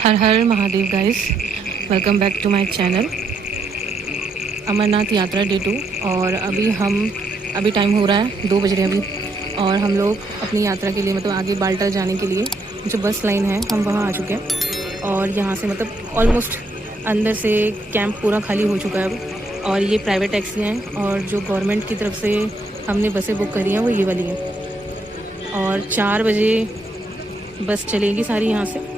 हर हर Mahadev guys, welcome back to my channel. Amarnath यात्रा day 2। और अभी टाइम हो रहा है 2 बज रहे हैं अभी, और हम लोग अपनी यात्रा के लिए मतलब आगे बाल्टाल जाने के लिए जो बस लाइन है हम वहाँ आ चुके हैं। और यहाँ से मतलब ऑलमोस्ट अंदर से कैंप पूरा खाली हो चुका है अब। और ये प्राइवेट टैक्सी हैं, और जो गवर्नमेंट की तरफ से हमने बसें बुक करी हैं वो ये वाली हैं। और 4 बजे बस चलेगी सारी यहाँ से।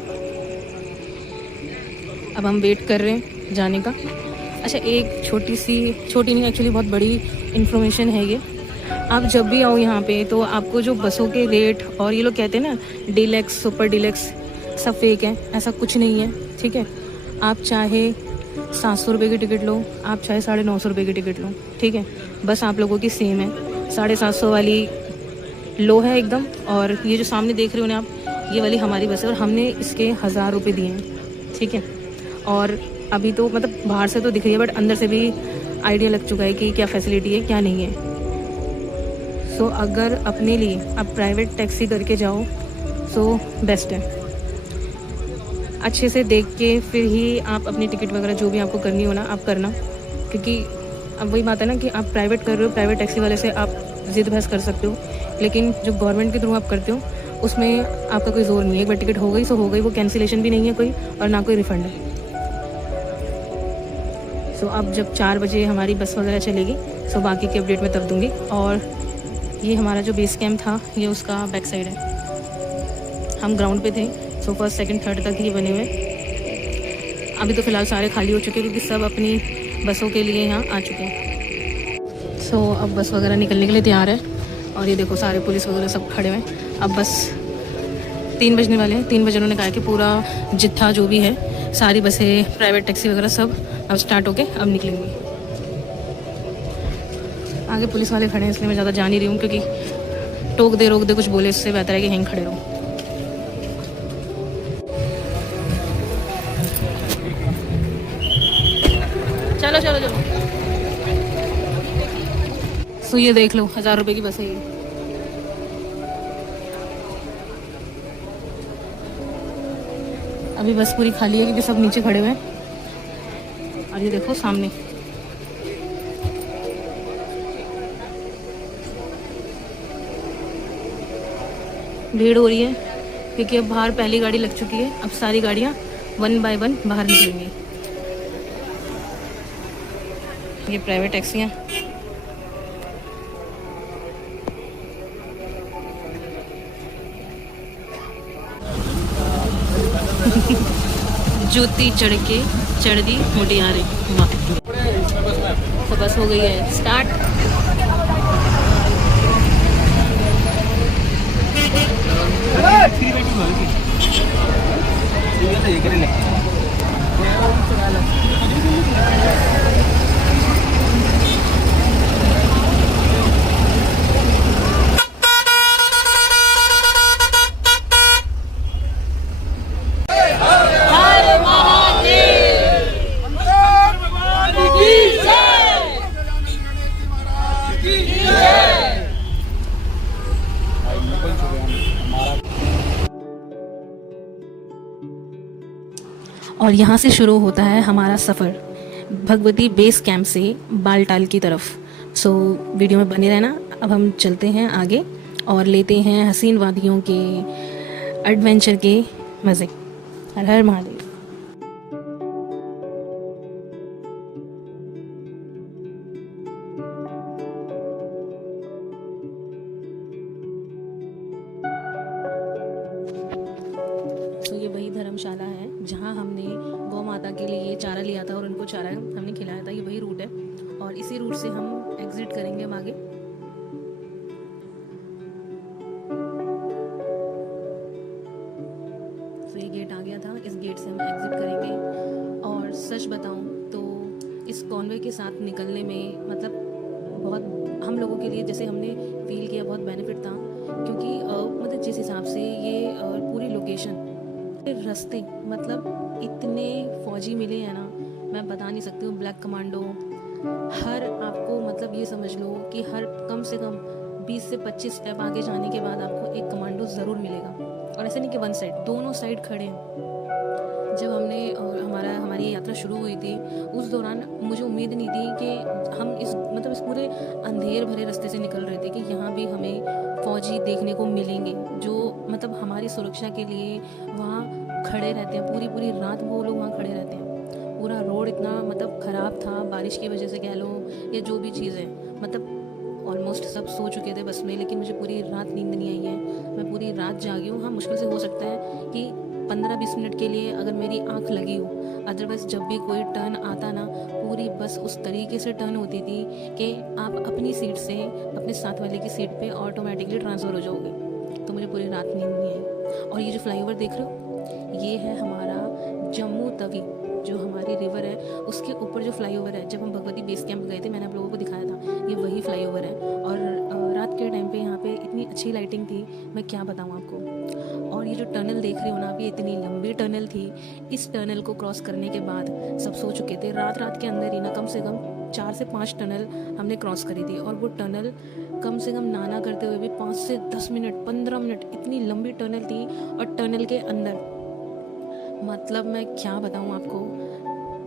अब हम वेट कर रहे हैं जाने का। अच्छा, एक छोटी नहीं एक्चुअली बहुत बड़ी इन्फॉर्मेशन है ये। आप जब भी आओ यहाँ पे तो आपको जो बसों के रेट, और ये लोग कहते हैं ना डीलक्स सुपर डीलक्स, सब फेक है, ऐसा कुछ नहीं है, ठीक है। आप चाहे 700 रुपये की टिकट लो, आप चाहे 950 रुपये की टिकट लो, ठीक है, बस आप लोगों की सेम है। 750 वाली लो है एकदम, और ये जो सामने देख रहे हो ना आप, ये वाली हमारी बस है, और हमने इसके 1000 रुपये दिए हैं, ठीक है। और अभी तो मतलब बाहर से तो दिख रही है, बट अंदर से भी आइडिया लग चुका है कि क्या फैसिलिटी है क्या नहीं है। सो अगर अपने लिए आप प्राइवेट टैक्सी करके जाओ सो बेस्ट है। अच्छे से देख के फिर ही आप अपनी टिकट वगैरह जो भी आपको करनी हो ना आप करना, क्योंकि अब वही बात है ना कि आप प्राइवेट कर रहे हो, प्राइवेट टैक्सी वाले से आप जिद बहस कर सकते हो, लेकिन जो गवर्नमेंट के थ्रू आप करते हो उसमें आपका कोई जोर नहीं है। एक बार टिकट हो गई सो हो गई, वो कैंसिलेशन भी नहीं है कोई, और ना कोई रिफ़ंड है। सो अब जब 4 बजे हमारी बस वगैरह चलेगी सो बाकी की अपडेट मैं तब दूंगी। और ये हमारा जो बेस कैंप था ये उसका बैक साइड है। हम ग्राउंड पे थे, सो फर्स्ट सेकंड थर्ड तक ये बने हुए। अभी तो फ़िलहाल सारे खाली हो चुके हैं क्योंकि सब अपनी बसों के लिए यहाँ आ चुके हैं। सो अब बस वगैरह निकलने के लिए तैयार है, और ये देखो सारे पुलिस वगैरह सब खड़े हुए हैं। अब बस 3 बजने वाले हैं। 3 बजे उन्होंने कहा कि पूरा जितना जो भी है सारी बसें प्राइवेट टैक्सी वगैरह सब अब स्टार्ट होके अब निकलेंगी। आगे पुलिस वाले खड़े हैं इसलिए मैं ज़्यादा जा नहीं रही हूँ, क्योंकि रोक दे कुछ बोले, इससे बेहतर है कि यहीं खड़े रहो। चलो चलो चलो। सो ये देख लो 1000 रुपये की बस है ये। अभी बस पूरी खाली है क्योंकि सब नीचे खड़े हुए हैं। और ये देखो सामने भीड़ हो रही है क्योंकि अब बाहर पहली गाड़ी लग चुकी है। अब सारी गाड़ियाँ 1 बाय 1 बाहर निकलेंगी। ये प्राइवेट टैक्सियाँ जूती चढ़ दी मुटियारे। वाह, तो बस हो गई है स्टार्ट। और यहाँ से शुरू होता है हमारा सफ़र भगवती बेस कैंप से बालटाल की तरफ। सो वीडियो में बने रहना। अब हम चलते हैं आगे और लेते हैं हसीन वादियों के एडवेंचर के मज़े। हर हर महादेव। तो ये वही धर्मशाला है जहाँ हमने गौ माता के लिए चारा लिया था और उनको चारा हमने खिलाया था। ये वही रूट है, और इसी रूट से हम एग्जिट करेंगे हम आगे। तो ये गेट आ गया था, इस गेट से हम एग्जिट करेंगे। और सच बताऊं तो इस कॉन्वे के साथ निकलने में मतलब बहुत हम लोगों के लिए जैसे हमने फील किया बहुत बेनिफिट था, क्योंकि मतलब जिस हिसाब से ये पूरी लोकेशन रास्ते मतलब इतने फौजी मिले हैं ना, मैं बता नहीं सकती हूँ। ब्लैक कमांडो हर आपको मतलब ये समझ लो कि हर कम से कम 20 से 25 स्टेप आगे जाने के बाद आपको एक कमांडो ज़रूर मिलेगा। और ऐसे नहीं कि वन साइड, दोनों साइड खड़े हैं। जब हमने हमारी यात्रा शुरू हुई थी, उस दौरान मुझे उम्मीद नहीं थी कि हम इस पूरे अंधेर भरे रास्ते से निकल रहे थे कि यहाँ भी हमें फ़ौजी देखने को मिलेंगे, जो मतलब हमारी सुरक्षा के लिए वहाँ खड़े रहते हैं। पूरी पूरी रात वो लोग वहाँ खड़े रहते हैं। पूरा रोड इतना मतलब ख़राब था, बारिश की वजह से कह लो या जो भी चीज़ है, मतलब ऑलमोस्ट सब सो चुके थे बस में, लेकिन मुझे पूरी रात नींद नहीं आई है। मैं पूरी रात जागी हूँ। हाँ, मुश्किल से हो सकता है कि 15-20 मिनट के लिए अगर मेरी आंख लगी हो, अदरवाइज़ जब भी कोई टर्न आता ना, पूरी बस उस तरीके से टर्न होती थी कि आप अपनी सीट से अपने साथ वाले की सीट पे ऑटोमेटिकली ट्रांसफ़र हो जाओगे। तो मुझे पूरी रात नींद नहीं आई। और ये जो फ्लाईओवर देख रहे हो, ये है हमारा जम्मू तवी, जो हमारी रिवर है उसके ऊपर जो फ्लाईओवर है। जब हम भगवती बेस कैंप गए थे, मैंने आप लोगों को दिखाया था, ये वही फ्लाईओवर है। और रात के टाइम पे यहाँ पे इतनी अच्छी लाइटिंग थी, मैं क्या बताऊँ आपको। और ये जो टनल देख रहे हो ना आप, ये इतनी लंबी टनल थी। इस टनल को क्रॉस करने के बाद सब सो चुके थे। रात के अंदर ही ना कम से कम 4 से 5 टनल हमने क्रॉस करी थी। और वो टनल कम से कम नाना करते हुए भी 5 से 10 मिनट 15 मिनट, इतनी लंबी टनल थी। और टनल के अंदर मतलब मैं क्या बताऊँ आपको,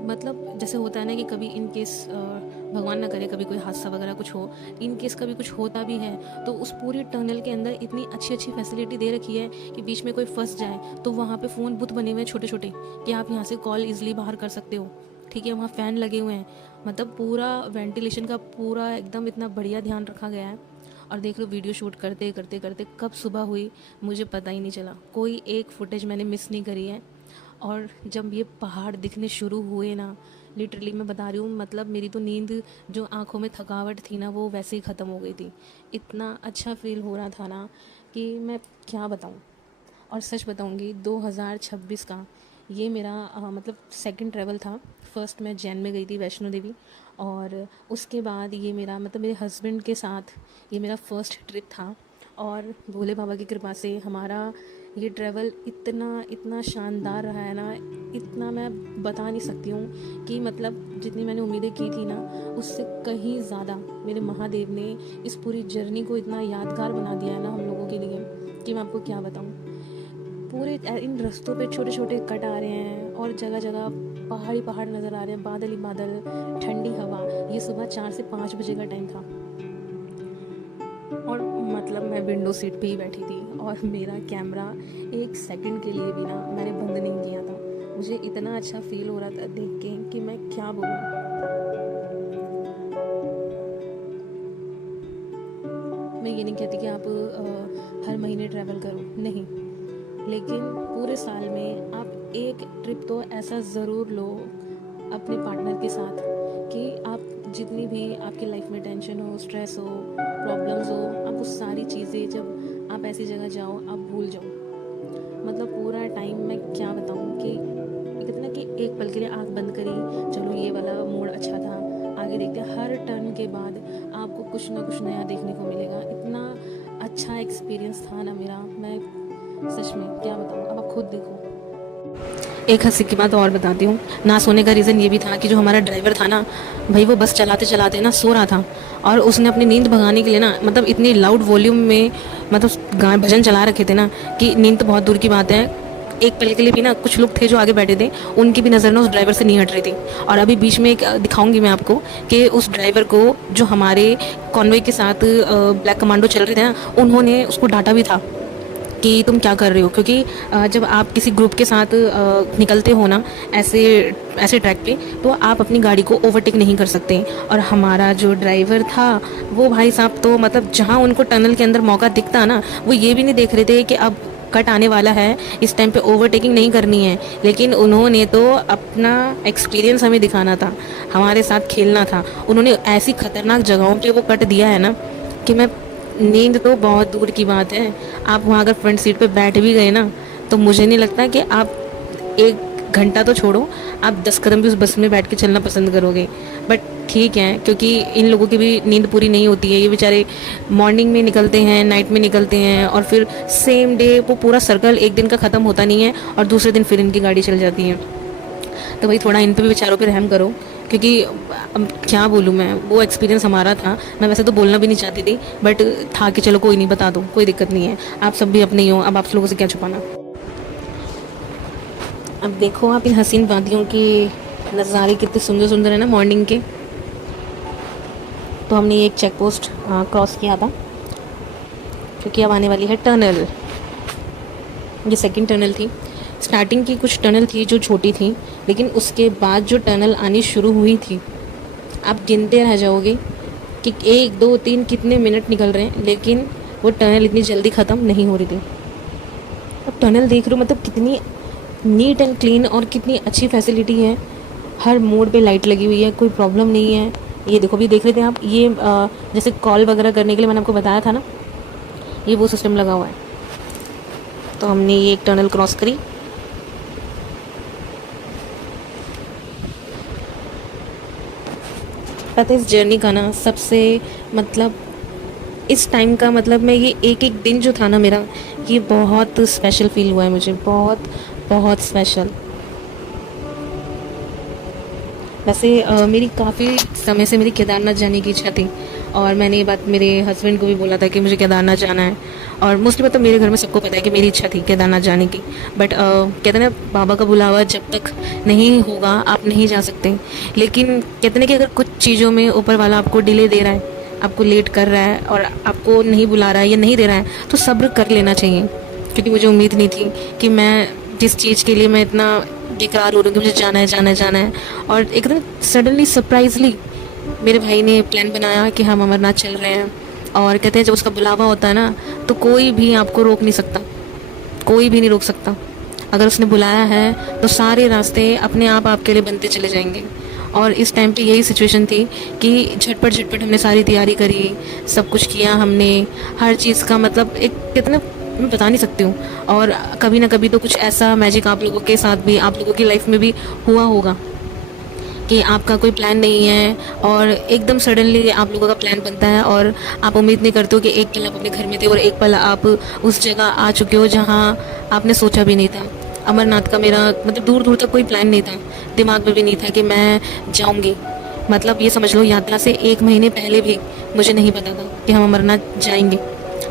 मतलब जैसे होता है ना कि कभी इन केस भगवान ना करे कभी कोई हादसा वगैरह कुछ हो, इन केस कभी कुछ होता भी है तो उस पूरी टनल के अंदर इतनी अच्छी फैसिलिटी दे रखी है कि बीच में कोई फंस जाए तो वहाँ पे फ़ोन बूथ बने हुए हैं छोटे छोटे, कि आप यहाँ से कॉल ईजिली बाहर कर सकते हो। ठीक है, वहाँ फ़ैन लगे हुए हैं, मतलब पूरा वेंटिलेशन का पूरा एकदम इतना बढ़िया ध्यान रखा गया है। और देख लो, वीडियो शूट करते करते करते कब सुबह हुई मुझे पता ही नहीं चला। कोई एक फुटेज मैंने मिस नहीं करी है। और जब ये पहाड़ दिखने शुरू हुए ना, लिटरली मैं बता रही हूँ, मतलब मेरी तो नींद, जो आँखों में थकावट थी ना, वो वैसे ही ख़त्म हो गई थी। इतना अच्छा फील हो रहा था ना कि मैं क्या बताऊँ। और सच बताऊँगी, 2026 का ये मेरा मतलब सेकंड ट्रैवल था। फर्स्ट मैं जैन में गई थी, वैष्णो देवी। और उसके बाद ये मेरा मतलब मेरे हस्बैंड के साथ ये मेरा फ़र्स्ट ट्रिप था। और भोले बाबा की कृपा से हमारा ये ट्रैवल इतना शानदार रहा है ना, इतना मैं बता नहीं सकती हूँ कि मतलब जितनी मैंने उम्मीदें की थी ना, उससे कहीं ज़्यादा मेरे महादेव ने इस पूरी जर्नी को इतना यादगार बना दिया है ना हम लोगों के लिए, कि मैं आपको क्या बताऊँ। पूरे इन रास्तों पे छोटे छोटे कट आ रहे हैं और जगह जगह पहाड़ नज़र आ रहे हैं, बादल ही बादल, ठंडी हवा। ये सुबह 4 से 5 बजे का टाइम था। और मतलब मैं विंडो सीट पे ही बैठी थी और मेरा कैमरा एक सेकंड के लिए भी ना मैंने बंद नहीं किया था। मुझे इतना अच्छा फील हो रहा था देख के कि मैं क्या बोलूँ। मैं ये नहीं कहती कि आप हर महीने ट्रैवल करो, नहीं, लेकिन पूरे साल में आप एक ट्रिप तो ऐसा ज़रूर लो अपने पार्टनर के साथ कि आप जितनी भी आपकी लाइफ में टेंशन हो, स्ट्रेस हो, प्रॉब्लम्स हो, आप वो सारी चीज़ें जब आप ऐसी जगह जाओ आप भूल जाओ। मतलब पूरा टाइम मैं क्या बताऊँ कि कहते ना कि एक पल के लिए आँख बंद करी, चलो ये वाला मोड़ अच्छा था, आगे देखते हैं। हर टर्न के बाद आपको कुछ ना कुछ नया देखने को मिलेगा। इतना अच्छा एक्सपीरियंस था ना मेरा, मैं सच में क्या बताऊँ, अब आप खुद देखो। एक हंसी की बात और बताती हूँ। ना सोने का रीज़न ये भी था कि जो हमारा ड्राइवर था ना भाई, वो बस चलाते चलाते ना सो रहा था। और उसने अपनी नींद भगाने के लिए ना मतलब इतनी लाउड वॉल्यूम में मतलब गाने भजन चला रखे थे ना कि नींद तो बहुत दूर की बात है, एक पल के लिए भी ना कुछ लोग थे जो आगे बैठे थे, उनकी भी नज़र ना उस ड्राइवर से नहीं हट रही थी। और अभी बीच में एक दिखाऊंगी मैं आपको कि उस ड्राइवर को, जो हमारे कॉन्वॉय के साथ ब्लैक कमांडो चल रहे थे ना, उन्होंने उसको डांटा भी था कि तुम क्या कर रहे हो। क्योंकि जब आप किसी ग्रुप के साथ निकलते हो ना ऐसे ट्रैक पे, तो आप अपनी गाड़ी को ओवरटेक नहीं कर सकते। और हमारा जो ड्राइवर था वो भाई साहब तो मतलब जहाँ उनको टनल के अंदर मौका दिखता ना, वो ये भी नहीं देख रहे थे कि अब कट आने वाला है, इस टाइम पे ओवरटेकिंग नहीं करनी है। लेकिन उन्होंने तो अपना एक्सपीरियंस हमें दिखाना था, हमारे साथ खेलना था। उन्होंने ऐसी खतरनाक जगहों पे वो कट दिया है ना कि मैं, नींद तो बहुत दूर की बात है, आप वहाँ अगर फ्रंट सीट पे बैठ भी गए ना, तो मुझे नहीं लगता कि आप 1 घंटा तो छोड़ो, आप 10 कदम भी उस बस में बैठ के चलना पसंद करोगे। बट ठीक है, क्योंकि इन लोगों की भी नींद पूरी नहीं होती है। ये बेचारे मॉर्निंग में निकलते हैं, नाइट में निकलते हैं, और फिर सेम डे वो पूरा सर्कल एक दिन का ख़त्म होता नहीं है और दूसरे दिन फिर इनकी गाड़ी चल जाती है। तो भाई थोड़ा इन पे भी बेचारों पे रहम करो, क्योंकि अब क्या बोलूँ मैं, वो एक्सपीरियंस हमारा था। मैं वैसे तो बोलना भी नहीं चाहती थी, बट था कि चलो कोई नहीं, बता दो, कोई दिक्कत नहीं है, आप सब भी अपने ही हो, अब आप लोगों से क्या छुपाना। अब देखो आप इन हसीन वादियों के नज़ारे कितने सुंदर सुंदर है ना मॉर्निंग के। तो हमने एक चेक पोस्ट क्रॉस किया था, क्योंकि अब आने वाली है टनल। ये सेकंड टनल थी। स्टार्टिंग की कुछ टनल थी जो छोटी थी, लेकिन उसके बाद जो टनल आनी शुरू हुई थी, आप गिनते रह जाओगे कि 1 2 3 कितने मिनट निकल रहे हैं, लेकिन वो टनल इतनी जल्दी ख़त्म नहीं हो रही थी। अब टनल देख रहे हो, मतलब कितनी नीट एंड क्लीन और कितनी अच्छी फैसिलिटी है। हर मोड पे लाइट लगी हुई है, कोई प्रॉब्लम नहीं है। ये देखो, भी देख रहे थे आप, ये जैसे कॉल वगैरह करने के लिए मैंने आपको बताया था ना, ये वो सिस्टम लगा हुआ है। तो हमने ये एक टनल क्रॉस करी। पता है इस जर्नी का ना सबसे मतलब इस टाइम का मतलब मैं ये एक एक दिन जो था ना मेरा, ये बहुत स्पेशल फील हुआ है मुझे, बहुत बहुत स्पेशल। वैसे मेरी काफ़ी समय से मेरी केदारनाथ जाने की इच्छा थी, और मैंने ये बात मेरे हस्बैंड को भी बोला था कि मुझे केदारनाथ जाना है। और मोस्टली मतलब मेरे घर में सबको पता है कि मेरी इच्छा थी केदारनाथ जाने की, बट कहते हैं ना बाबा का बुलावा जब तक नहीं होगा आप नहीं जा सकते। लेकिन कहते हैं कि अगर कुछ चीज़ों में ऊपर वाला आपको डिले दे रहा है, आपको लेट कर रहा है और आपको नहीं बुला रहा है या नहीं दे रहा है, तो सब्र कर लेना चाहिए। क्योंकि मुझे उम्मीद नहीं थी कि मैं जिस चीज़ के लिए मैं इतना बेकरार हो रही हूँ कि मुझे जाना है जाना है जाना है, और एकदम सडनली सरप्राइजली मेरे भाई ने प्लान बनाया कि हम अमरनाथ चल रहे हैं। और कहते हैं जब उसका बुलावा होता है ना, तो कोई भी आपको रोक नहीं सकता, कोई भी नहीं रोक सकता। अगर उसने बुलाया है तो सारे रास्ते अपने आप आपके लिए बनते चले जाएंगे। और इस टाइम पे यही सिचुएशन थी कि झटपट झटपट हमने सारी तैयारी करी, सब कुछ किया हमने, हर चीज़ का मतलब एक कितना मैं बता नहीं सकती हूँ। और कभी ना कभी तो कुछ ऐसा मैजिक आप लोगों के साथ भी, आप लोगों की लाइफ में भी हुआ होगा कि आपका कोई प्लान नहीं है और एकदम सडनली आप लोगों का प्लान बनता है, और आप उम्मीद नहीं करते हो कि एक पल आप अपने घर में थे और एक पल आप उस जगह आ चुके हो जहाँ आपने सोचा भी नहीं था। अमरनाथ का मेरा मतलब दूर दूर तक कोई प्लान नहीं था, दिमाग में भी नहीं था कि मैं जाऊँगी। मतलब ये समझ लो यात्रा से 1 महीने पहले भी मुझे नहीं पता था कि हम अमरनाथ जाएंगे।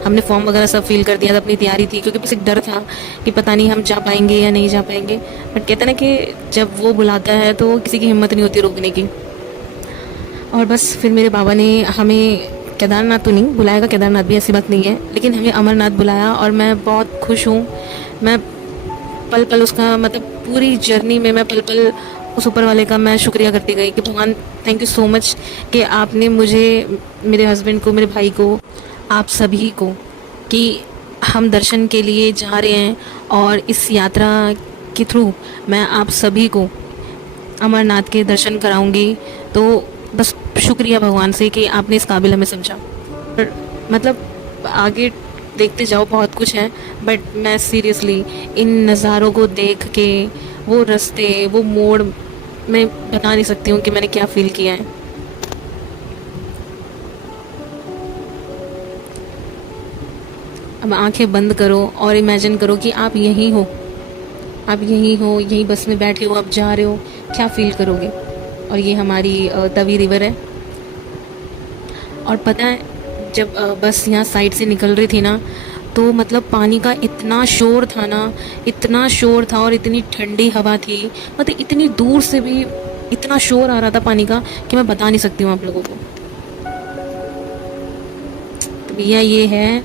हमने फॉर्म वगैरह सब फिल कर दिया था, अपनी तैयारी थी, क्योंकि बस एक डर था कि पता नहीं हम जा पाएंगे या नहीं जा पाएंगे। बट कहते ना कि जब वो बुलाता है तो किसी की हिम्मत नहीं होती रोकने की। और बस फिर मेरे बाबा ने हमें केदारनाथ तो नहीं बुलाएगा, केदारनाथ भी ऐसी बात नहीं है, लेकिन हमें अमरनाथ बुलाया। और मैं बहुत खुश हूँ। मैं पल पल उसका मतलब पूरी जर्नी में मैं पल पल उस ऊपर वाले का मैं शुक्रिया करती गई कि भगवान थैंक यू सो मच कि आपने मुझे, मेरे हस्बैंड को, मेरे भाई को, आप सभी को, कि हम दर्शन के लिए जा रहे हैं। और इस यात्रा के थ्रू मैं आप सभी को अमरनाथ के दर्शन कराऊंगी। तो बस शुक्रिया भगवान से कि आपने इस काबिल हमें समझा। और मतलब आगे देखते जाओ, बहुत कुछ है, बट मैं सीरियसली इन नज़ारों को देख के, वो रास्ते, वो मोड़, मैं बता नहीं सकती हूँ कि मैंने क्या फ़ील किया है। अब आंखें बंद करो और इमेजिन करो कि आप यहीं हो, आप यहीं हो, यहीं बस में बैठे हो, आप जा रहे हो, क्या फ़ील करोगे। और ये हमारी तवी रिवर है। और पता है जब बस यहाँ साइड से निकल रही थी ना, तो मतलब पानी का इतना शोर था ना, इतना शोर था और इतनी ठंडी हवा थी, मतलब इतनी दूर से भी इतना शोर आ रहा था पानी का कि मैं बता नहीं सकती हूँ आप लोगों को। तो भैया ये है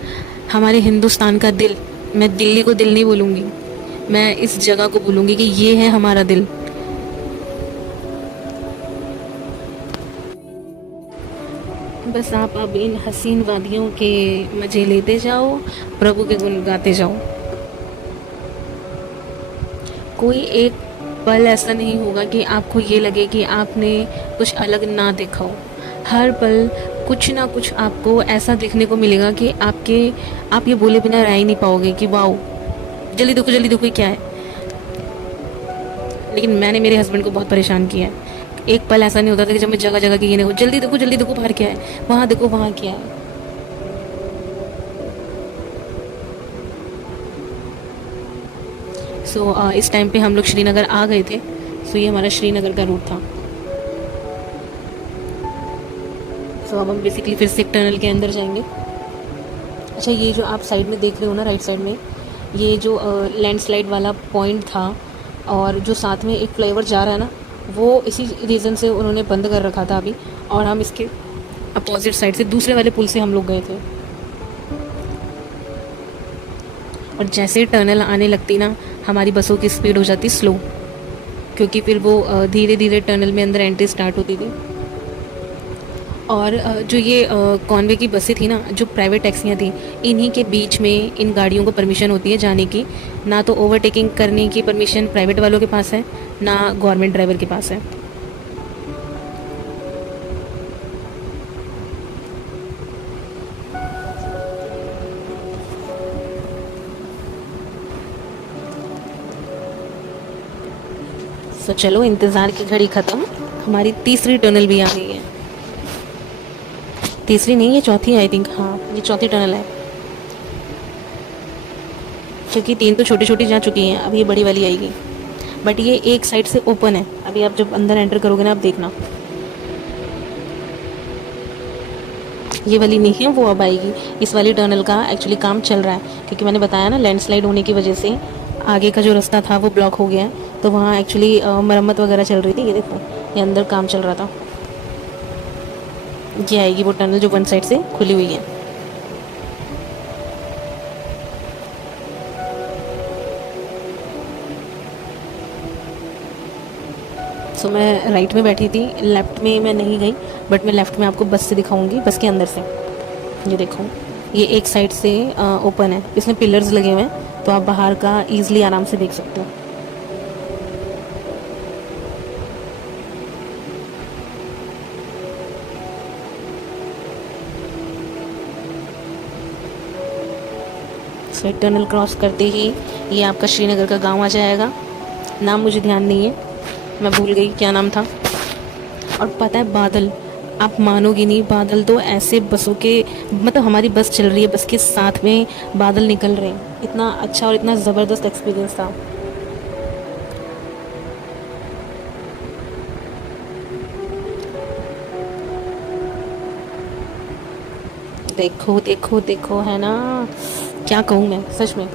हमारे हिंदुस्तान का दिल। मैं दिल्ली को दिल नहीं बोलूँगी, मैं इस जगह को बोलूँगी कि ये है हमारा दिल। बस आप अब इन हसीन वादियों के मज़े लेते जाओ, प्रभु के गुण गाते जाओ। कोई एक पल ऐसा नहीं होगा कि आपको ये लगे कि आपने कुछ अलग ना देखा हो। हर पल कुछ ना कुछ आपको ऐसा देखने को मिलेगा कि आप ये बोले बिना रह ही नहीं पाओगे कि वाओ जल्दी देखो ये क्या है। लेकिन मैंने मेरे हस्बैंड को बहुत परेशान किया है। एक पल ऐसा नहीं होता था कि जब मैं जगह जगह की ये देखो जल्दी देखो बाहर क्या है, वहाँ देखो वहाँ क्या है। सो इस टाइम पे हम लोग श्रीनगर आ गए थे। सो ये हमारा श्रीनगर का रूट था। सो अब हम बेसिकली फिर से एक टनल के अंदर जाएंगे। अच्छा, ये जो आप साइड में देख रहे हो ना, राइट साइड में, ये जो लैंडस्लाइड वाला पॉइंट था, और जो साथ में एक फ्लाईओवर जा रहा है ना, वो इसी रीज़न से उन्होंने बंद कर रखा था अभी, और हम इसके अपोजिट साइड से दूसरे वाले पुल से हम लोग गए थे। और जैसे ही टनल आने लगती ना, हमारी बसों की स्पीड हो जाती स्लो, क्योंकि फिर वो धीरे धीरे टनल में अंदर एंट्री स्टार्ट होती थी। और जो ये कॉन्वे की बसें थी ना, जो प्राइवेट टैक्सियाँ थी, इन्हीं के बीच में इन गाड़ियों को परमिशन होती है जाने की। ना तो ओवरटेकिंग करने की परमिशन प्राइवेट वालों के पास है, ना गवर्नमेंट ड्राइवर के पास है। तो चलो, इंतज़ार की घड़ी ख़त्म, हमारी तीसरी टनल भी आ गई है। तीसरी नहीं, ये चौथी आई थिंक, हाँ ये चौथी टनल है, क्योंकि 3 तो छोटी छोटी जा चुकी हैं, अब ये बड़ी वाली आएगी। बट ये एक साइड से ओपन है, अभी आप जब अंदर एंटर करोगे ना, आप देखना ये वाली नहीं है, वो अब आएगी। इस वाली टनल का एक्चुअली काम चल रहा है, क्योंकि मैंने बताया ना, लैंडस्लाइड होने की वजह से आगे का जो रास्ता था वो ब्लॉक हो गया है, तो वहाँ एक्चुअली मरम्मत वगैरह चल रही थी। ये देखो, ये अंदर काम चल रहा था। ये आएगी वो टनल जो वन साइड से खुली हुई है। सो मैं राइट में बैठी थी, लेफ़्ट में मैं नहीं गई, बट मैं लेफ़्ट में आपको बस से दिखाऊंगी, बस के अंदर से। ये देखो, ये एक साइड से ओपन है, इसमें पिलर्स लगे हुए हैं, तो आप बाहर का ईजिली आराम से देख सकते हो। सो टनल क्रॉस करते ही ये आपका श्रीनगर का गांव आ जाएगा। नाम मुझे ध्यान नहीं है, मैं भूल गई क्या नाम था। और पता है, बादल, आप मानोगे नहीं, बादल तो ऐसे बसों के, मतलब हमारी बस चल रही है, बस के साथ में बादल निकल रहे हैं। इतना अच्छा और इतना ज़बरदस्त एक्सपीरियंस था। देखो देखो देखो, है ना, क्या कहूँ मैं, सच में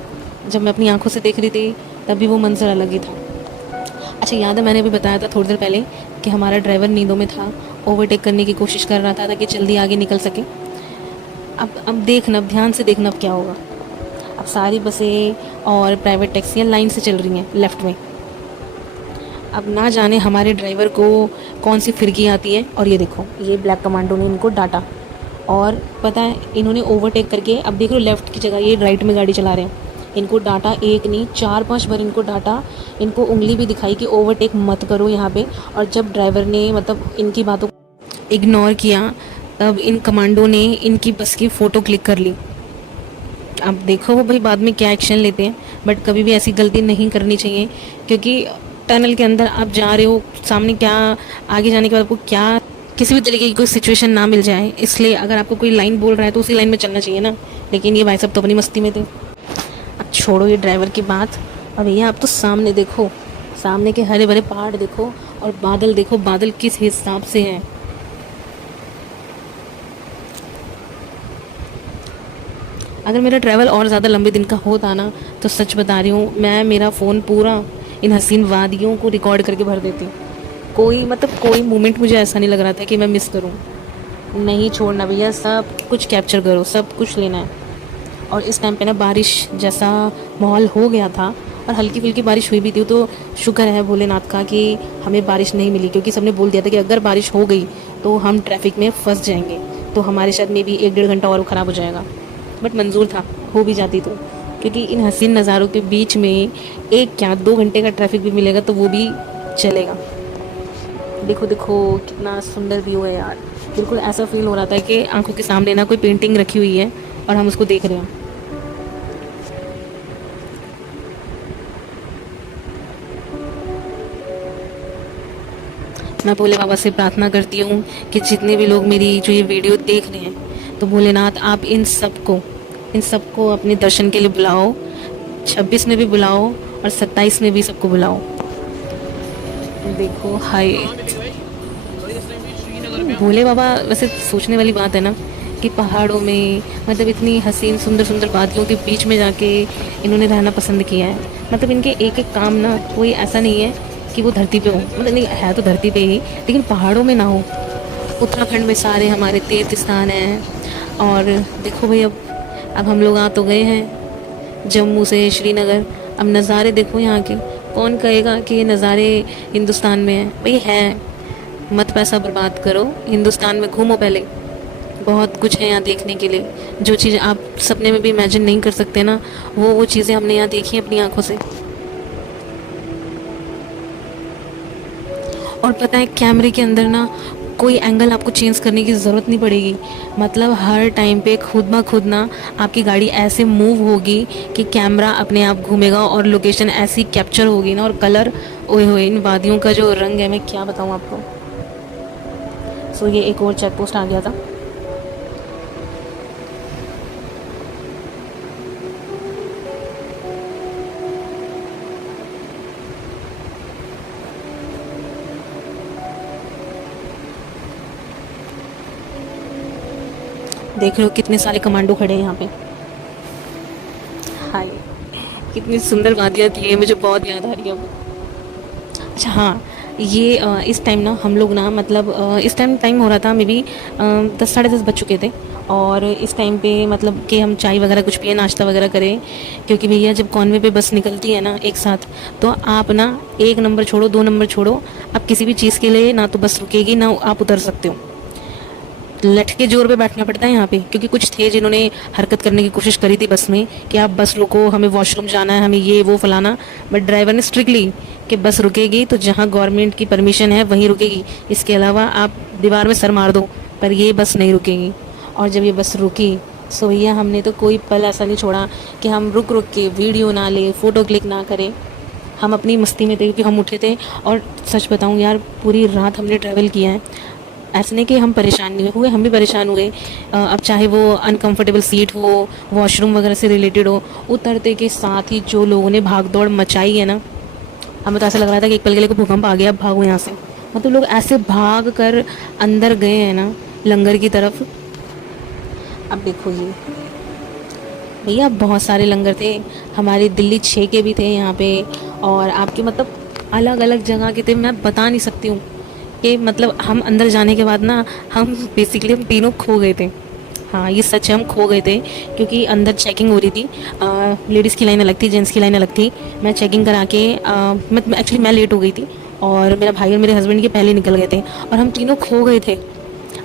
जब मैं अपनी आंखों से देख रही थी तभी वो मंजर अलग ही था। अच्छा, याद है मैंने अभी बताया था थोड़ी देर पहले कि हमारा ड्राइवर नींदों में था, ओवरटेक करने की कोशिश कर रहा था ताकि जल्दी आगे निकल सके। अब देखना, अब ध्यान से देखना अब क्या होगा। अब सारी बसें और प्राइवेट टैक्सियाँ लाइन से चल रही हैं लेफ़्ट में। अब ना जाने हमारे ड्राइवर को कौन सी फिरकी आती है, और ये देखो, ये ब्लैक कमांडो ने इनको डांटा। और पता है, इन्होंने ओवरटेक करके, अब देख लो लेफ़्ट की जगह ये राइट में गाड़ी चला रहे हैं। इनको डांटा, एक नहीं 4-5 बार इनको डांटा, इनको उंगली भी दिखाई कि ओवरटेक मत करो यहाँ पे। और जब ड्राइवर ने मतलब इनकी बातों को इग्नोर किया, तब इन कमांडो ने इनकी बस की फ़ोटो क्लिक कर ली। अब देखो वो भाई बाद में क्या एक्शन लेते हैं, बट कभी भी ऐसी गलती नहीं करनी चाहिए, क्योंकि टनल के अंदर आप जा रहे हो, सामने क्या, आगे जाने के बाद आपको क्या, किसी भी तरीके की कोई सिचुएशन ना मिल जाए, इसलिए अगर आपको कोई लाइन बोल रहा है तो उसी लाइन में चलना चाहिए ना। लेकिन ये भाई साहब तो अपनी मस्ती में थे। अब छोड़ो ये ड्राइवर की बात, अब भैया आप तो सामने देखो, सामने के हरे भरे पहाड़ देखो, और बादल देखो, बादल किस हिसाब से हैं। अगर मेरा ट्रैवल और ज़्यादा लंबे दिन का होता ना, तो सच बता रही हूँ, मैं मेरा फ़ोन पूरा इन हसीन वादियों को रिकॉर्ड करके भर देती। कोई मोमेंट मुझे ऐसा नहीं लग रहा था कि मैं मिस करूँ। नहीं छोड़ना भैया, सब कुछ कैप्चर करो, सब कुछ लेना है। और इस टाइम पे ना बारिश जैसा माहौल हो गया था, और हल्की फुल्की बारिश हुई भी थी, तो शुक्र है भोलेनाथ का कि हमें बारिश नहीं मिली, क्योंकि सबने बोल दिया था कि अगर बारिश हो गई तो हम ट्रैफिक में फंस जाएंगे, तो हमारे शायद में भी 1-1.5 घंटा और ख़राब हो जाएगा। बट मंजूर था, हो भी जाती तो, क्योंकि इन हसीन नज़ारों के बीच में 1 क्या 2 घंटे का ट्रैफिक भी मिलेगा तो वो भी चलेगा। देखो देखो कितना सुंदर व्यू है यार, बिल्कुल ऐसा फील हो रहा था कि आंखों के सामने ना कोई पेंटिंग रखी हुई है और हम उसको देख रहे हैं। मैं भोले बाबा से प्रार्थना करती हूँ कि जितने भी लोग मेरी जो ये वीडियो देख रहे हैं, तो भोलेनाथ आप इन सबको अपने दर्शन के लिए बुलाओ, 26 में भी बुलाओ और 27 में भी सबको बुलाओ। देखो हाय भोले बाबा, वैसे सोचने वाली बात है ना कि पहाड़ों में मतलब इतनी हसीन सुंदर सुंदर वादियों के बीच में जाके इन्होंने रहना पसंद किया है। मतलब इनके एक एक काम ना कोई ऐसा नहीं है कि वो धरती पे हो, मतलब नहीं है तो धरती पे ही, लेकिन पहाड़ों में ना हो। उत्तराखंड में सारे हमारे तीर्थ स्थान हैं। और देखो भाई, अब हम लोग आ तो गए हैं जम्मू से श्रीनगर। अब नज़ारे देखो यहाँ के। कौन कहेगा कि ये नज़ारे हिंदुस्तान में है? भाई है, मत पैसा बर्बाद करो, हिंदुस्तान में घूमो पहले। बहुत कुछ है यहाँ देखने के लिए, जो चीज़ आप सपने में भी इमेजिन नहीं कर सकते ना, वो चीज़ें हमने यहाँ देखी अपनी आंखों से। और पता है, कैमरे के अंदर ना कोई एंगल आपको चेंज करने की ज़रूरत नहीं पड़ेगी। मतलब हर टाइम पे खुद ब खुद ना आपकी गाड़ी ऐसे मूव होगी कि कैमरा अपने आप घूमेगा और लोकेशन ऐसी कैप्चर होगी ना। और कलर, ओए होए, इन वादियों का जो रंग है, मैं क्या बताऊँ आपको। सो ये एक और चेक पोस्ट आ गया था। देख रहे हो कितने सारे कमांडो खड़े हैं यहाँ पे। हाय, कितनी सुंदर वादियाँ थी, ये मुझे बहुत याद आ रही है वो। अच्छा हाँ, ये इस टाइम ना हम लोग ना मतलब इस टाइम हो रहा था मे बी 10 साढ़े 10 बज चुके थे। और इस टाइम पे मतलब कि हम चाय वगैरह कुछ पिए, नाश्ता वगैरह करें, क्योंकि भैया जब कॉन्वे पे बस निकलती है ना एक साथ, तो आप ना 1 नंबर छोड़ो 2 नंबर छोड़ो, आप किसी भी चीज़ के लिए ना तो बस रुकेगी ना आप उतर सकते हो। लठ के जोर पे बैठना पड़ता है यहाँ पे, क्योंकि कुछ थे जिन्होंने हरकत करने की कोशिश करी थी बस में कि आप बस रुको, हमें वॉशरूम जाना है, हमें ये वो फलाना। बट ड्राइवर ने स्ट्रिक्टली कि बस रुकेगी तो जहाँ गवर्नमेंट की परमिशन है वहीं रुकेगी, इसके अलावा आप दीवार में सर मार दो पर ये बस नहीं रुकेगी। और जब ये बस रुकी, सो भैया हमने तो कोई पल ऐसा नहीं छोड़ा कि हम रुक रुक के वीडियो ना ले, फ़ोटो क्लिक ना करें। हम अपनी मस्ती में थे क्योंकि हम उठे थे। और सच बताऊँ यार, पूरी रात हमने ट्रैवल किया है। ऐसे नहीं कि हम परेशान नहीं हुए, हम भी परेशान हुए। अब चाहे वो अनकंफर्टेबल सीट हो, वॉशरूम वगैरह से रिलेटेड हो, उतरते के साथ ही जो लोगों ने भाग दौड़ मचाई है ना, हमें तो ऐसा लग रहा था कि एक पल के लिए को भूकंप आ गया, अब भागो यहाँ से। मतलब लोग ऐसे भाग कर अंदर गए हैं ना लंगर की तरफ। अब देखो ये भैया, बहुत सारे लंगर थे, हमारे दिल्ली 6 के भी थे यहाँ पे, और आपके मतलब अलग अलग जगह के थे। मैं बता नहीं सकती हूँ कि मतलब हम अंदर जाने के बाद ना हम बेसिकली हम तीनों खो गए थे। हाँ ये सच है, हम खो गए थे क्योंकि अंदर चेकिंग हो रही थी। लेडीज़ की लाइन अलग थी, जेंट्स की लाइन अलग थी। मैं चेकिंग करा के एक्चुअली मैं लेट हो गई थी और मेरा भाई और मेरे हस्बैंड के पहले निकल गए थे और हम तीनों खो गए थे।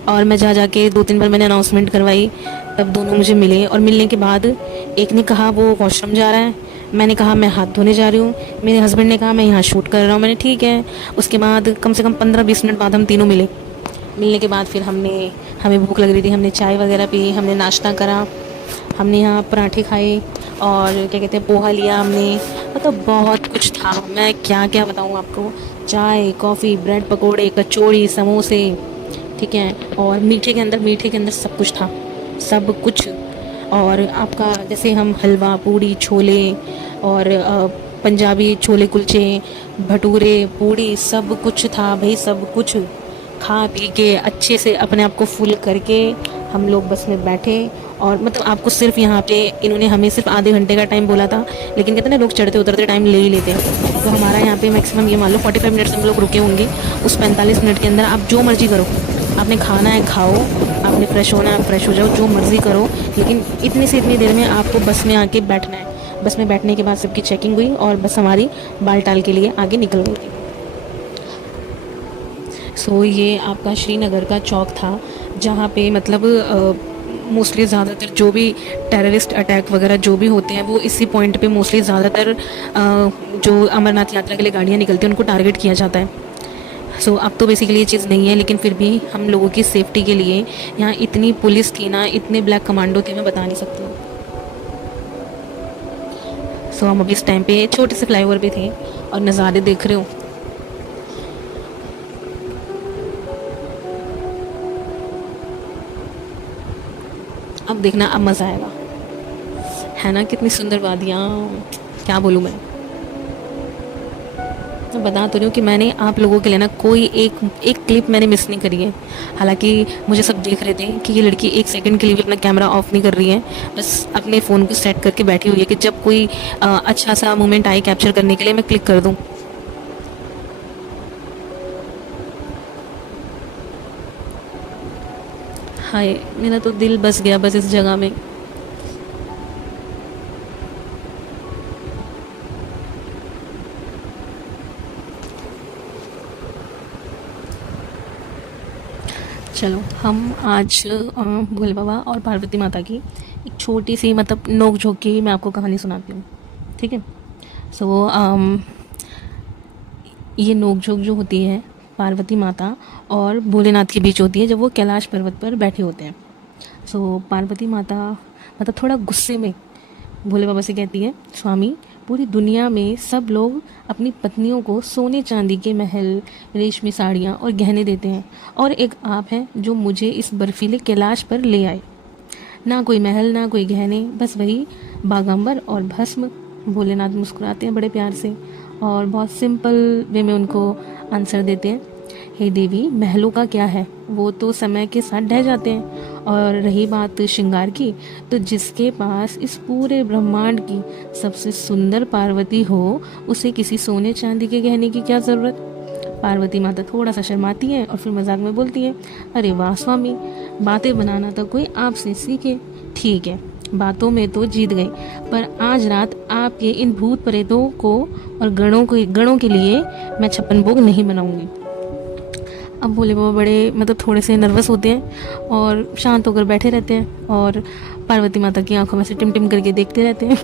और मैं जाके 2-3 बार मैंने अनाउंसमेंट करवाई, तब दोनों मुझे मिले। और मिलने के बाद एक ने कहा वो वॉशरूम जा रहा है, मैंने कहा मैं हाथ धोने जा रही हूँ, मेरे हस्बैंड ने कहा मैं यहाँ शूट कर रहा हूँ। मैंने ठीक है। उसके बाद कम से कम 15-20 मिनट बाद हम तीनों मिले। मिलने के बाद फिर हमें भूख लग रही थी, हमने चाय वगैरह पी, हमने नाश्ता करा, हमने यहाँ पराठे खाए और क्या कहते हैं पोहा लिया हमने। मतलब बहुत कुछ था, मैं क्या क्या बताऊँ आपको। चाय, कॉफ़ी, ब्रेड पकोड़े, कचौड़ी, समोसे, ठीक है। और मीठे के अंदर सब कुछ था, सब कुछ। और आपका जैसे हम हलवा पूड़ी छोले और पंजाबी छोले कुलचे भटूरे पूड़ी सब कुछ था भाई, सब कुछ खा पी के अच्छे से अपने आप को फुल करके हम लोग बस में बैठे। और मतलब आपको सिर्फ यहाँ पे इन्होंने हमें सिर्फ आधे घंटे का टाइम बोला था, लेकिन कहते हैं ना लोग चढ़ते उतरते टाइम ले ही लेते हैं। तो हमारा यहाँ पे मैक्सिमम ये मान लो 45 मिनट हम लोग रुके होंगे। उस 45 मिनट के अंदर आप जो मर्जी करो, आपने खाना है खाओ, आपने फ्रेश होना है फ्रेश हो जाओ, जो मर्जी करो, लेकिन इतनी से इतनी देर में आपको बस में आके बैठना है। बस में बैठने के बाद सबकी चेकिंग हुई और बस हमारी बाल टाल के लिए आगे निकल गई थी। सो ये आपका श्रीनगर का चौक था, जहाँ पे मतलब मोस्टली ज़्यादातर जो भी टेररिस्ट अटैक वगैरह जो भी होते हैं वो इसी पॉइंट पे मोस्टली ज़्यादातर जो अमरनाथ यात्रा के लिए गाड़ियाँ निकलती हैं उनको टारगेट किया जाता है। सो अब तो बेसिकली ये चीज़ नहीं है, लेकिन फिर भी हम लोगों की सेफ्टी के लिए यहाँ इतनी पुलिस थी ना, इतने ब्लैक कमांडो थे, मैं बता नहीं सकती हूँ। सो हम अभी इस टाइम पे छोटे से फ्लाईओवर पे थे और नज़ारे देख रहे हो। अब देखना, अब मज़ा आएगा, है ना। कितनी सुंदर वादियाँ, क्या बोलूँ मैं। मैं बता तो रही हूँ कि मैंने आप लोगों के लिए ना कोई एक एक क्लिप मैंने मिस नहीं करी है। हालांकि मुझे सब देख रहे थे कि ये लड़की एक सेकंड के लिए भी अपना कैमरा ऑफ नहीं कर रही है, बस अपने फ़ोन को सेट करके बैठी हुई है कि जब कोई अच्छा सा मोमेंट आए कैप्चर करने के लिए मैं क्लिक कर दूँ। हाय, मेरा तो दिल बस गया बस इस जगह में। चलो हम आज भोले बाबा और पार्वती माता की एक छोटी सी मतलब नोक झोंक की मैं आपको कहानी सुनाती हूँ, ठीक है। सो ये नोक झोंक जो होती है पार्वती माता और भोलेनाथ के बीच होती है जब वो कैलाश पर्वत पर बैठे होते हैं। सो पार्वती माता मतलब थोड़ा गुस्से में भोले बाबा से कहती है, स्वामी पूरी दुनिया में सब लोग अपनी पत्नियों को सोने चांदी के महल, रेशमी साड़ियाँ और गहने देते हैं, और एक आप हैं जो मुझे इस बर्फीले कैलाश पर ले आए। ना कोई महल ना कोई गहने, बस वही बागंबर और भस्म। भोलेनाथ मुस्कुराते हैं बड़े प्यार से और बहुत सिंपल वे में उनको आंसर देते हैं, हे देवी, महलों का क्या है, वो तो समय के साथ ढह जाते हैं। और रही बात श्रृंगार की, तो जिसके पास इस पूरे ब्रह्मांड की सबसे सुंदर पार्वती हो, उसे किसी सोने चांदी के गहने की क्या ज़रूरत। पार्वती माता थोड़ा सा शर्माती है और फिर मजाक में बोलती है, अरे वाह स्वामी, बातें बनाना तो कोई आपसे सीखे। ठीक है, बातों में तो जीत गई, पर आज रात आपके इन भूत प्रेतों को और गणों के लिए मैं 56 भोग नहीं बनाऊंगी। अब भोले बाबा बड़े मतलब थोड़े से नर्वस होते हैं और शांत होकर बैठे रहते हैं और पार्वती माता की आंखों में से टिम टिम करके देखते रहते हैं।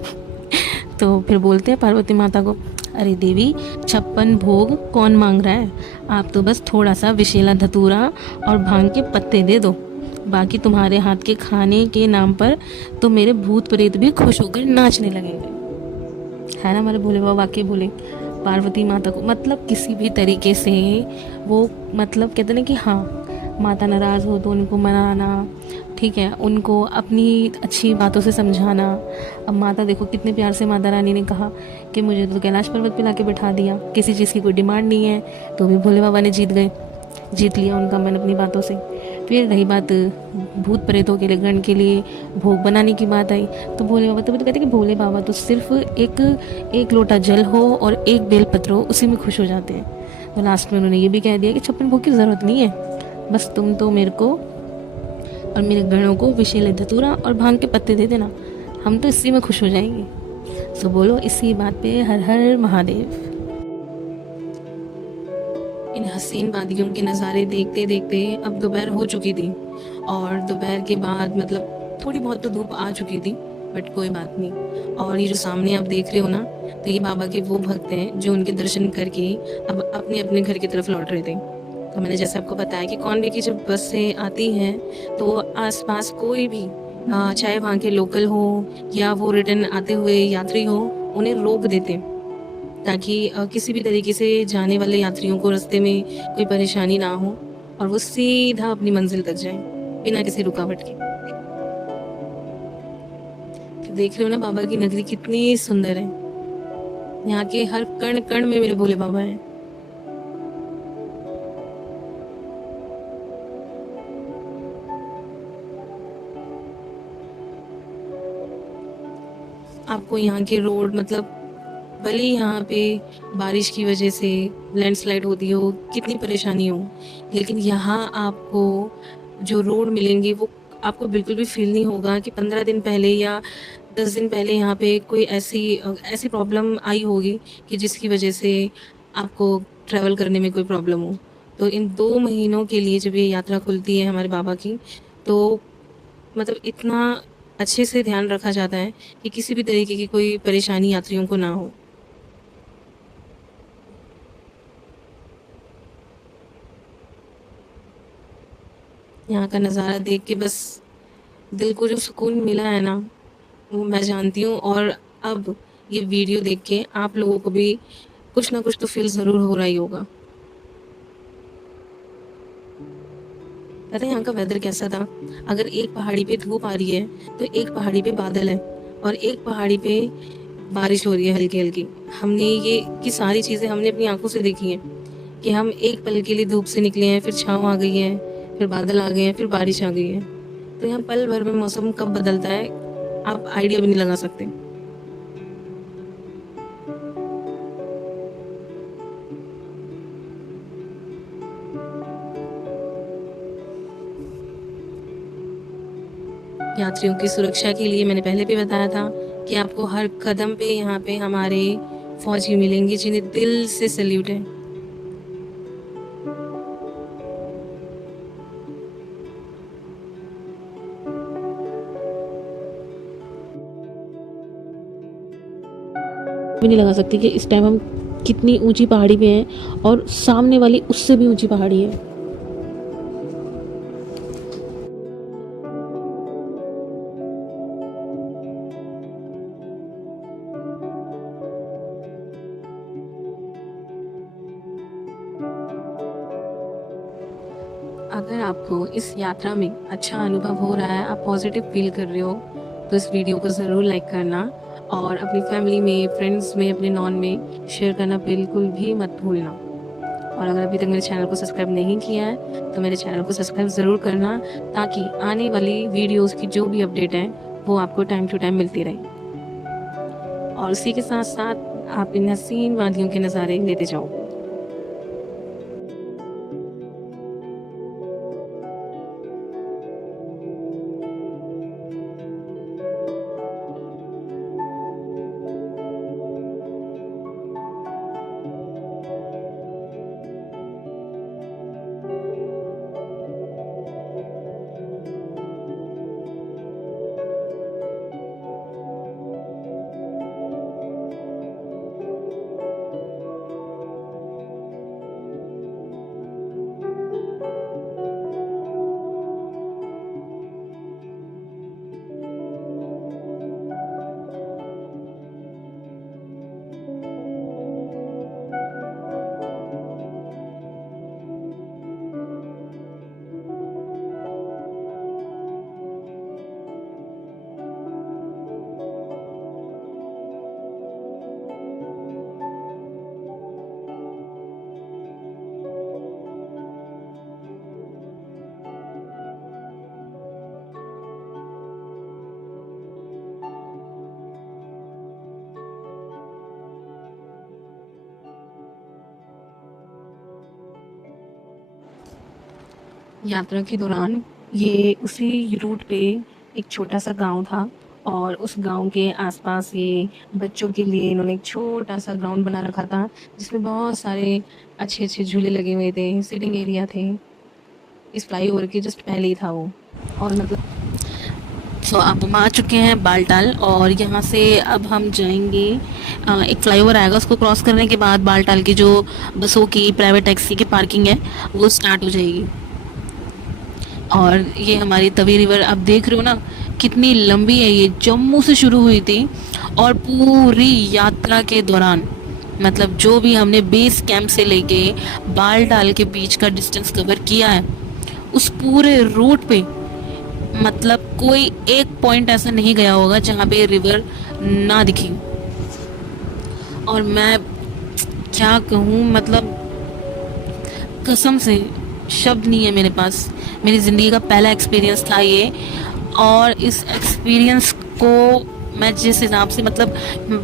तो फिर बोलते हैं पार्वती माता को, अरे देवी, 56 भोग कौन मांग रहा है, आप तो बस थोड़ा सा विशेला धतूरा और भांग के पत्ते दे दो, बाकी तुम्हारे हाथ के खाने के नाम पर तो मेरे भूत प्रेत भी खुश होकर नाचने लगेंगे। है ना हमारे भोले बाबा वाकई बोले। पार्वती माता को मतलब किसी भी तरीके से वो मतलब कहते ना कि हाँ, माता नाराज़ हो तो उनको मनाना, ठीक है, उनको अपनी अच्छी बातों से समझाना। अब माता देखो कितने प्यार से माता रानी ने कहा कि मुझे तो कैलाश पर्वत पे लाके बैठा दिया, किसी चीज़ की कोई डिमांड नहीं है, तो भी भोले बाबा ने जीत लिया उनका मन अपनी बातों से। फिर रही बात भूत प्रेतों के लिए गण के लिए भोग बनाने की बात आई, तो भोले बाबा तो कहते कि भोले बाबा तो सिर्फ एक लोटा जल हो और एक बेलपत्र हो, उसी में खुश हो जाते हैं। तो लास्ट में उन्होंने ये भी कह दिया कि 56 भोग की ज़रूरत नहीं है, बस तुम तो मेरे को और मेरे गणों को विशेले धतूरा और भांग के पत्ते दे देना, हम तो इसी में खुश हो जाएंगे। सो बोलो इसी बात पे हर हर महादेव। इन हसीन वादियों के नज़ारे देखते देखते अब दोपहर हो चुकी थी और दोपहर के बाद मतलब थोड़ी बहुत तो धूप आ चुकी थी, बट कोई बात नहीं। और ये जो सामने आप देख रहे हो ना, तो ये बाबा के वो भक्त हैं जो उनके दर्शन करके अब अपने अपने घर की तरफ लौट रहे थे। तो मैंने जैसे आपको बताया कि कॉन्वे की जब बस से आती हैं तो आसपास कोई भी चाहे वहाँ के लोकल हो या वो रिटर्न आते हुए यात्री हो, उन्हें रोक देते ताकि किसी भी तरीके से जाने वाले यात्रियों को रास्ते में कोई परेशानी ना हो और वो सीधा अपनी मंजिल तक जाए बिना किसी रुकावट के। तो देख रहे हो ना बाबा की नगरी कितनी सुंदर है, यहाँ के हर कण कण में मेरे भोले बाबा हैं। आपको यहाँ के रोड मतलब भले ही यहाँ पे बारिश की वजह से लैंडस्लाइड होती हो, कितनी परेशानी हो, लेकिन यहाँ आपको जो रोड मिलेंगे वो आपको बिल्कुल भी फील नहीं होगा कि 15 दिन पहले या 10 दिन पहले यहाँ पे कोई ऐसी प्रॉब्लम आई होगी कि जिसकी वजह से आपको ट्रैवल करने में कोई प्रॉब्लम हो। तो इन 2 महीनों के लिए जब ये यात्रा खुलती है हमारे बाबा की, तो मतलब इतना अच्छे से ध्यान रखा जाता है कि किसी भी तरीके की कोई परेशानी यात्रियों को ना हो। यहाँ का नज़ारा देख के बस दिल को जो सुकून मिला है ना, वो मैं जानती हूँ। और अब ये वीडियो देख के आप लोगों को भी कुछ ना कुछ तो फील ज़रूर हो रहा ही होगा। पता है यहाँ का वेदर कैसा था? अगर एक पहाड़ी पे धूप आ रही है तो एक पहाड़ी पे बादल है और एक पहाड़ी पे बारिश हो रही है हल्की हल्की। हमने ये कि सारी चीज़ें हमने अपनी आंखों से देखी हैं कि हम एक पल के लिए धूप से निकले हैं, फिर छाँव आ गई है, फिर बादल आ गए हैं, फिर बारिश आ गई है। तो यहाँ पल भर में मौसम कब बदलता है आप आइडिया भी नहीं लगा सकते। यात्रियों की सुरक्षा के लिए मैंने पहले भी बताया था कि आपको हर कदम पे यहाँ पे हमारे फौजी मिलेंगे जिन्हें दिल से सैल्यूट है। भी नहीं लगा सकती कि इस टाइम हम कितनी ऊंची पहाड़ी पे हैं और सामने वाली उससे भी ऊंची पहाड़ी है। अगर आपको इस यात्रा में अच्छा अनुभव हो रहा है, आप पॉजिटिव फील कर रहे हो, तो इस वीडियो को ज़रूर लाइक करना और अपनी फैमिली में, फ्रेंड्स में, अपने नॉन में शेयर करना बिल्कुल भी मत भूलना। और अगर अभी तक मेरे चैनल को सब्सक्राइब नहीं किया है तो मेरे चैनल को सब्सक्राइब ज़रूर करना, ताकि आने वाली वीडियोस की जो भी अपडेट है वो आपको टाइम टू टाइम मिलती रहे। और इसी के साथ साथ आप इन हसीन वादियों के नज़ारे लेते जाओ। यात्रा के दौरान ये उसी रूट पे एक छोटा सा गांव था और उस गांव के आसपास ये बच्चों के लिए इन्होंने एक छोटा सा ग्राउंड बना रखा था, जिसमें बहुत सारे अच्छे अच्छे झूले लगे हुए थे, सिटिंग एरिया थे। इस फ्लाईओवर के जस्ट पहले ही था वो। और मतलब अब हम आ चुके हैं बालटाल और यहाँ से अब हम जाएंगे, एक फ्लाईओवर आएगा, उसको क्रॉस करने के बाद बालटाल की जो बसों की, प्राइवेट टैक्सी की पार्किंग है वो स्टार्ट हो जाएगी। और ये हमारी तवी रिवर आप देख रहे हो ना, कितनी लंबी है। ये जम्मू से शुरू हुई थी और पूरी यात्रा के दौरान, मतलब जो भी हमने बेस कैंप से लेके बालटाल के बीच का डिस्टेंस कवर किया है, उस पूरे रूट पे मतलब कोई एक पॉइंट ऐसा नहीं गया होगा जहाँ पे रिवर ना दिखी। और मैं क्या कहूँ, मतलब कसम से शब्द नहीं है मेरे पास। मेरी ज़िंदगी का पहला एक्सपीरियंस था ये, और इस एक्सपीरियंस को मैं जिस हिसाब से मतलब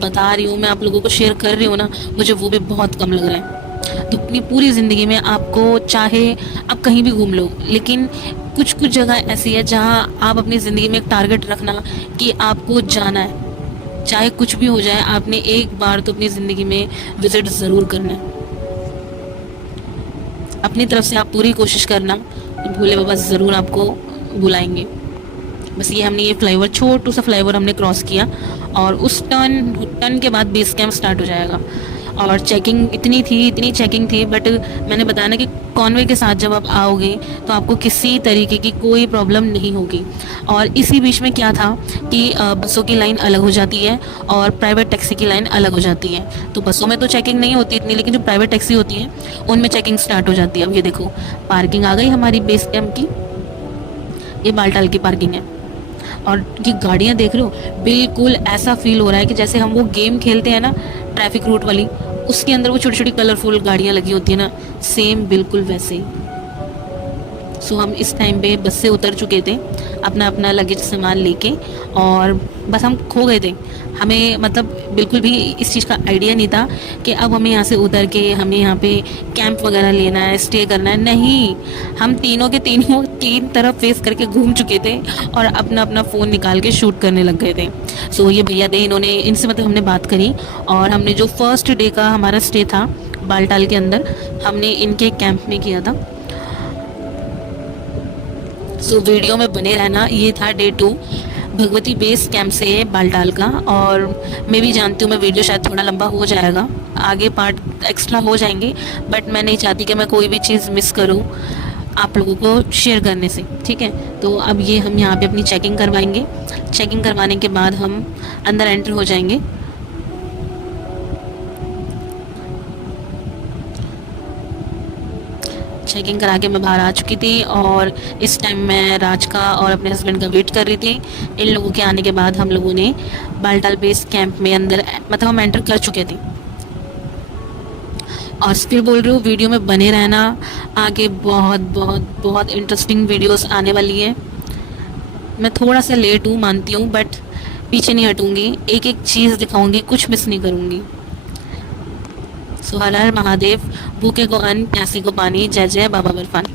बता रही हूँ, मैं आप लोगों को शेयर कर रही हूँ ना, मुझे वो भी बहुत कम लग रहा है। तो अपनी पूरी ज़िंदगी में आपको, चाहे आप कहीं भी घूम लो, लेकिन कुछ कुछ जगह ऐसी है जहाँ आप अपनी ज़िंदगी में एक टारगेट रखना कि आपको जाना है, चाहे कुछ भी हो जाए, आपने एक बार तो अपनी ज़िंदगी में विज़िट ज़रूर करना है। अपनी तरफ से आप पूरी कोशिश करना, तो भोले बाबा ज़रूर आपको बुलाएंगे। बस ये हमने ये फ्लाईओवर, छोटू सा फ्लाईओवर हमने क्रॉस किया और उस टर्न के बाद बेस कैंप स्टार्ट हो जाएगा। और चेकिंग इतनी चेकिंग थी, बट मैंने बताया ना कि कॉन्वे के साथ जब आप आओगे तो आपको किसी तरीके की कोई प्रॉब्लम नहीं होगी। और इसी बीच में क्या था कि बसों की लाइन अलग हो जाती है और प्राइवेट टैक्सी की लाइन अलग हो जाती है। तो बसों में तो चेकिंग नहीं होती इतनी, लेकिन जो प्राइवेट टैक्सी होती है उनमें चेकिंग स्टार्ट हो जाती है। अब ये देखो, पार्किंग आ गई हमारी बेस कैंप की, ये बालटाल की पार्किंग है। और ये गाड़ियाँ देख रहे हो, बिल्कुल ऐसा फील हो रहा है कि जैसे हम वो गेम खेलते हैं ना ट्रैफिक रूट वाली, उसके अंदर वो छोटी छोटी कलरफुल गाड़ियाँ लगी होती है ना, सेम बिल्कुल वैसे ही। सो हम इस टाइम पे बस से उतर चुके थे अपना अपना लगेज सामान लेके, और बस हम खो गए थे। हमें मतलब बिल्कुल भी इस चीज़ का आइडिया नहीं था कि अब हमें यहाँ से उतर के हमें यहाँ पे कैंप वगैरह लेना है, स्टे करना है। नहीं, हम तीनों के तीनों तीन तरफ फेस करके घूम चुके थे और अपना अपना फ़ोन निकाल के शूट करने लग गए थे। सो ये भैया थे, इन्होंने, इनसे मतलब हमने बात करी, और हमने जो फर्स्ट डे का हमारा स्टे था बालटाल के अंदर, हमने इनके कैंप में किया था। सो वीडियो में बने रहना। ये था डे 2 भगवती बेस कैंप से बालटाल का, और मैं भी जानती हूँ मैं वीडियो शायद थोड़ा लंबा हो जाएगा, आगे पार्ट एक्स्ट्रा हो जाएंगे, बट मैं नहीं चाहती कि मैं कोई भी चीज़ मिस करूँ आप लोगों को शेयर करने से, ठीक है। तो अब ये हम यहाँ पे अपनी चेकिंग करवाएंगे। चेकिंग करवाने के बाद हम अंदर एंटर हो जाएंगे। चेकिंग करा के मैं बाहर आ चुकी थी, और इस टाइम मैं राज का और अपने हस्बैंड का वेट कर रही थी। इन लोगों के आने के बाद हम लोगों ने बालटाल बेस कैंप में अंदर मतलब हम एंटर कर चुके थे। और फिर बोल रही हूँ वीडियो में बने रहना, आगे बहुत बहुत बहुत इंटरेस्टिंग वीडियोस आने वाली है। मैं थोड़ा सा लेट हूँ मानती हूँ, बट पीछे नहीं हटूँगी, एक एक चीज़ दिखाऊँगी, कुछ मिस नहीं करूँगी। सो हर हर महादेव, भूखे को अन्न, प्यासे को पानी, जय जय बाबा बर्फानी।